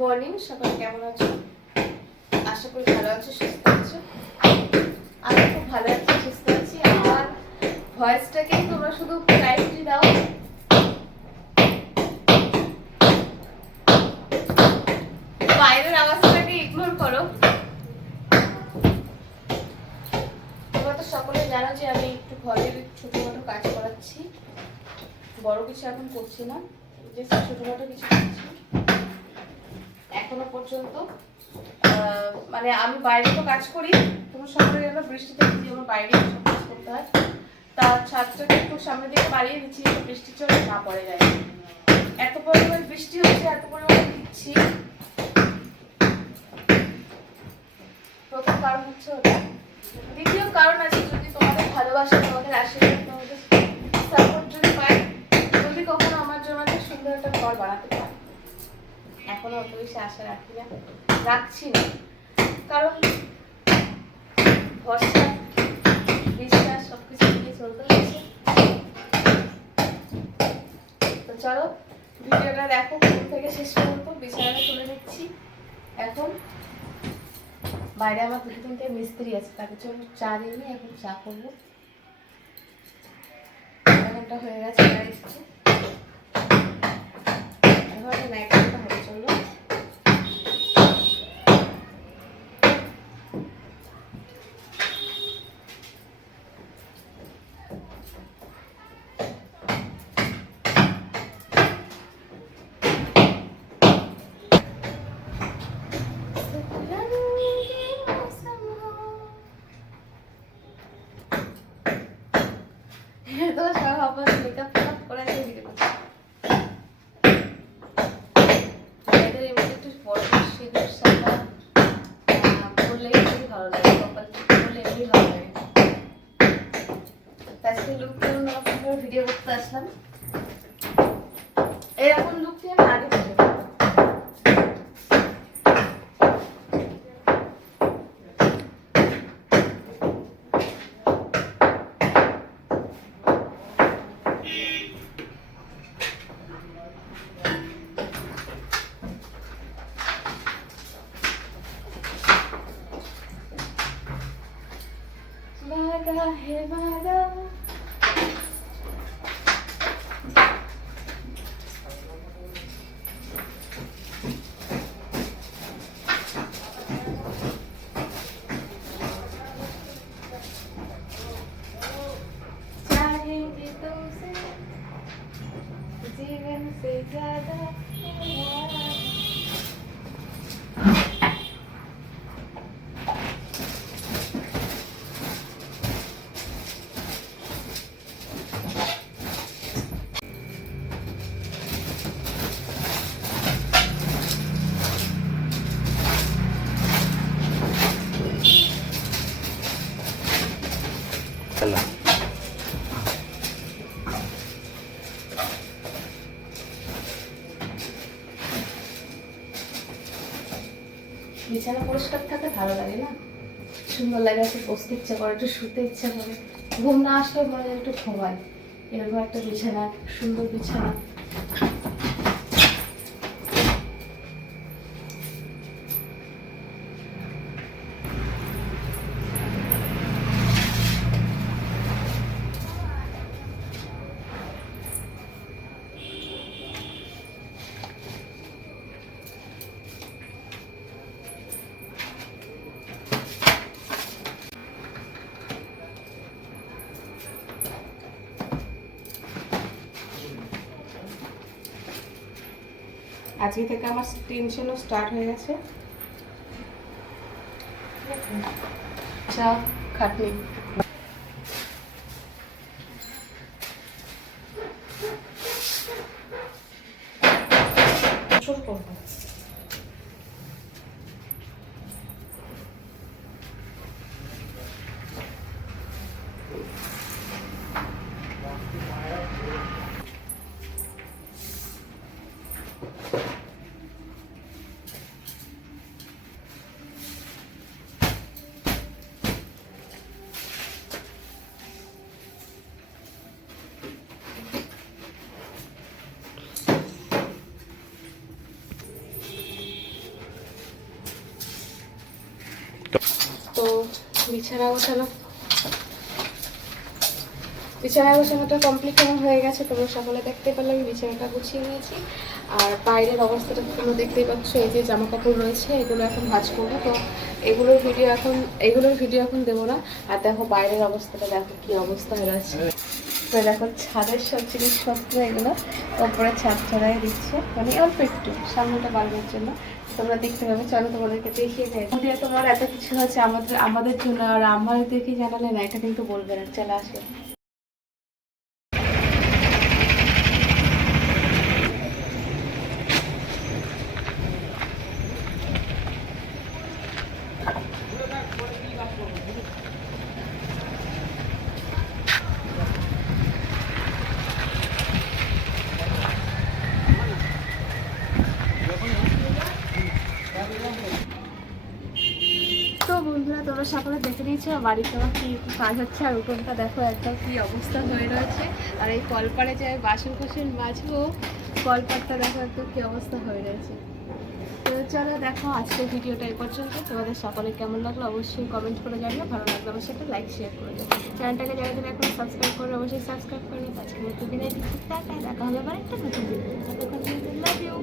Morning সকালে কেমন আছো? আশা করি ভালো আছো, সুস্থ আছো? আমি খুব ভালো আছি, সুস্থ আছি। আমার ভয়েসটাকে তোমরা শুধু প্রায়োরিটি দাও। বাইরের আওয়াজটাকে ইগনোর করো। তোমরা তো সকলে জানো যে আমি একটু ঘরের ছোটখাটো কাজ করাচ্ছি। বড় কিছু এখন করছি না যে ছোটখাটো কিছু করছি। পর্যন্ত। মানে আমি বাইরে তো কাজ করি, তোমার সকলে জানো বৃষ্টিতে ভিজে আমার বাইরে কাজ করতে হয়। তা ছাদটাকে একটু সামনে দিকে বাড়িয়ে দিচ্ছি বৃষ্টি চলে না পড়ে যায়। এত পরিমাণ বৃষ্টি হচ্ছে, এত পরিমাণ দিচ্ছি প্রথম কারণ হচ্ছে ওটা। দ্বিতীয় কারণ আছে, যদি তোমাদের ভালোবাসা, তোমাদের আশীর্বাদ, তোমাদের সাপোর্ট যদি পাই, যদি কখনো আমার জন্য সুন্দর একটা ঘর বানাতে পারে। এখনও অত বেশি আশা রাখি না। রাখছি না। কারণ ভরসা, বিশ্বাস, সবকিছু নিয়ে চলতে হচ্ছে। তো চলো, ভিডিওটা দেখো শুরু থেকে শেষ পর্যন্ত বিছানাটা তুলে নিচ্ছি। এখন বাইরে আমার দুটো তিনটে মিস্ত্রি আছে তাদের জন্য চা দিয়ে এখন চা করব। হয়ে গেছে, এবার সাদা ভালো লাগে কপাল পরলে এমনি লাগে তাছাড়া লুক ভিডিও করতে আসলাম। এরকম লুকটি i Gahe Mada. বিছানা পরিষ্কার থাকে ভালো লাগে না? সুন্দর লাগে, একটু বসতে ইচ্ছা করে, একটু শুতে ইচ্ছা করে। ঘুম না আসলে মনে একটু ঘুমায়। এরকম একটা বিছানা, সুন্দর বিছানা। আজকে থেকে আমার টেনশনও স্টার্ট হয়ে গেছে। চা খাটনি। করব বিছানা গোছানো। বিছানা গোছানোটা কমপ্লিট আমার হয়ে গেছে তোমরা সকলে দেখতে পেলে, আমি বিছানাটা গুছিয়ে নিয়েছি। আর বাইরের অবস্থাটা তোমরা দেখতেই পাচ্ছ, এই যে জামা কাপড় রয়েছে, এগুলো এখন ভাজ করব। তো এগুলোর ভিডিও এখন, এগুলোর ভিডিও এখন দেবো না। আর দেখো বাইরের অবস্থাটা, দেখো কি অবস্থা হয়ে আছে। তো দেখো ছাদের সব জিনিসপত্র এগুলো ওপরে ছাদ ছড়াই দিচ্ছে। মানে অল্প একটু, সামনেটা বাড়ানোর জন্য। তোমরা দেখতে পাবে। চলো তোমাদেরকে দেখিয়ে দেয় যদি তোমার এত কিছু হচ্ছে আমাদের আমাদের জন্য, আর দেখে জানালে না, এটা কিন্তু বলবে না। চলে আসো তো বন্ধুরা তোমরা সকলে দেখে নিয়েছো বাড়িতে আমার কি কাজ হচ্ছে? আর উঠোনটা দেখো একদম কি অবস্থা হয়ে রয়েছে। আর এই কলপারে যে বাসন কোসন মাজবো কলপারটা দেখো একদম কি অবস্থা হয়ে রয়েছে। তো চলো দেখো আজকের ভিডিওটা এই পর্যন্ত। তোমাদের সকলে কেমন লাগল অবশ্যই কমেন্ট করে জানিও। ভালো লাগল অবশ্যই একটা লাইক শেয়ার করে দেবো চ্যানেলটাকে যারা যারা এখন সাবস্ক্রাইব করে অবশ্যই সাবস্ক্রাইব করে আজকে নতুন দিনে দেখা হবে আবার একটা নতুন ভিডিও